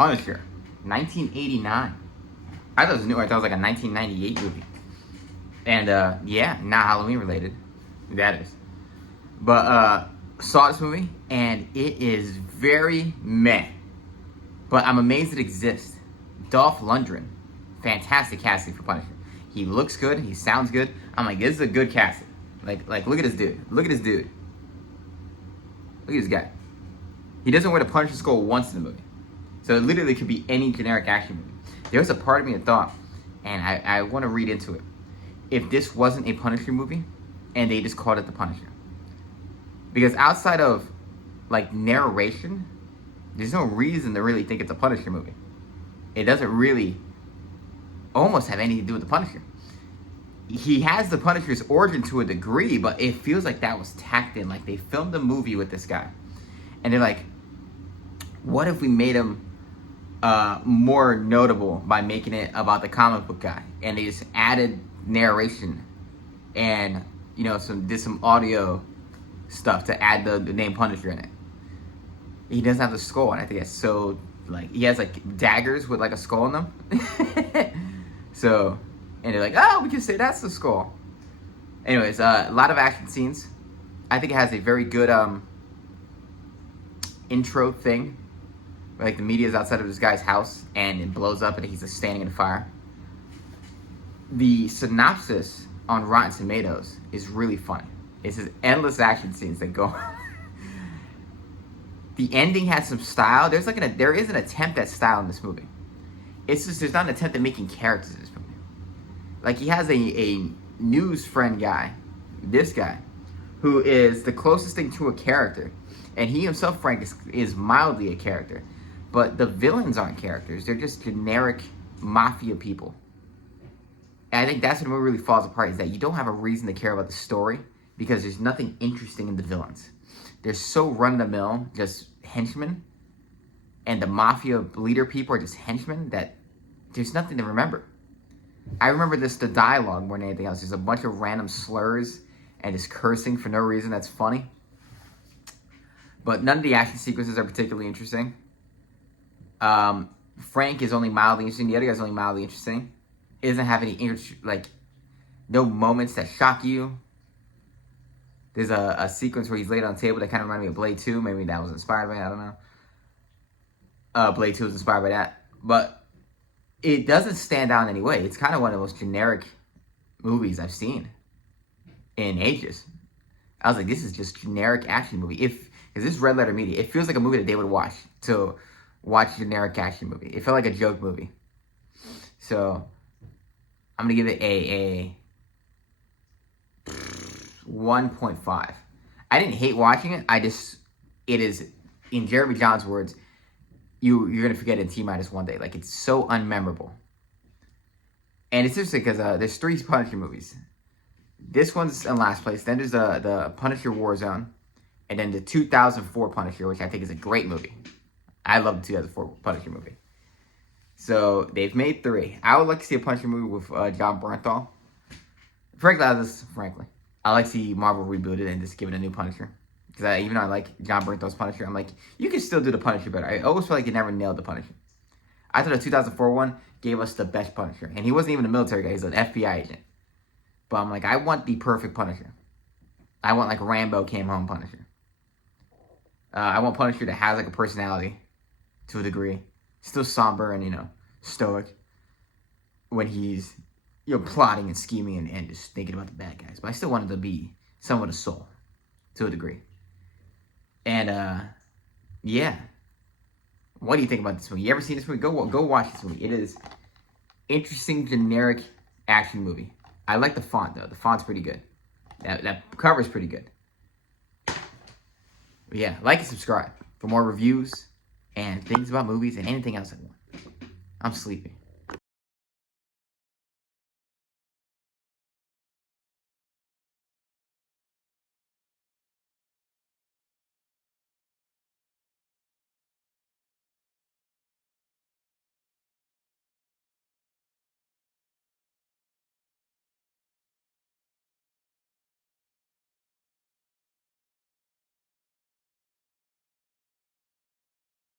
Punisher, 1989. I thought it was new. I thought it was like a 1998 movie. And yeah, not Halloween related. That is. But saw this movie and it is very meh. But I'm amazed it exists. Dolph Lundgren, fantastic casting for Punisher. He looks good. He sounds good. I'm like, this is a good casting. Like, look at this dude. Look at this dude. Look at this guy. He doesn't wear the Punisher skull once in the movie. So it literally could be any generic action movie. There was a part of me that thought, and I want to read into it, if this wasn't a Punisher movie, and they just called it The Punisher. Because outside of, like, narration, there's no reason to really think it's a Punisher movie. It doesn't really almost have anything to do with the Punisher. He has the Punisher's origin to a degree, but it feels like that was tacked in. Like, they filmed a movie with this guy. And they're like, what if we made him more notable by making it about the comic book guy? And they just added narration and, you know, did some audio stuff to add the name Punisher in it. He doesn't have the skull, and I think that's so, like, he has, like, daggers with, like, a skull in them. So, and they're like, oh, we can say that's the skull. Anyways, a lot of action scenes. I think it has a very good intro thing. Like, the media's outside of this guy's house, and it blows up, and he's just standing in fire. The synopsis on Rotten Tomatoes is really funny. It says endless action scenes that go. The ending has some style. There is an attempt at style in this movie. It's just there's not an attempt at making characters in this movie. Like, he has a news friend guy, this guy, who is the closest thing to a character, and he himself, Frank, is mildly a character. But the villains aren't characters; they're just generic mafia people. And I think that's when it really falls apart, is that you don't have a reason to care about the story because there's nothing interesting in the villains. They're so run-of-the-mill, just henchmen, and the mafia leader people are just henchmen that there's nothing to remember. I remember the dialogue more than anything else. There's a bunch of random slurs and just cursing for no reason that's funny. But none of the action sequences are particularly interesting. Frank is only mildly interesting. The other guy's only mildly interesting. It doesn't have any, no moments that shock you. There's a sequence where he's laid on a table that kind of reminded me of Blade 2. Maybe that was inspired by it. I don't know. Blade 2 was inspired by that. But it doesn't stand out in any way. It's kind of one of the most generic movies I've seen in ages. I was like, this is just generic action movie. Because this is Red Letter Media. It feels like a movie that they would watch to watch a generic action movie. It felt like a joke movie. So, I'm going to give it a 1.5. I didn't hate watching it. It is, in Jeremy John's words, you're going to forget it in T-minus 1 day. Like, it's so unmemorable. And it's interesting because there's 3 Punisher movies. This one's in last place. Then there's the Punisher Warzone. And then the 2004 Punisher, which I think is a great movie. I love the 2004 Punisher movie. So, they've made 3. I would like to see a Punisher movie with John Bernthal. Frankly, I like to see Marvel reboot it and just give it a new Punisher. Because even though I like John Bernthal's Punisher, I'm like, you can still do the Punisher better. I always feel like they never nailed the Punisher. I thought the 2004 one gave us the best Punisher. And he wasn't even a military guy. He's an FBI agent. But I'm like, I want the perfect Punisher. I want, like, Rambo came home Punisher. I want Punisher that has, like, a personality to a degree. Still somber and, stoic when he's, plotting and scheming and just thinking about the bad guys. But I still want him to be somewhat a soul to a degree. And, yeah. What do you think about this movie? You ever seen this movie? Go watch this movie. It is interesting, generic action movie. I like the font, though. The font's pretty good. That cover's pretty good. But yeah, like and subscribe for more reviews and things about movies and anything else I want. I'm sleepy.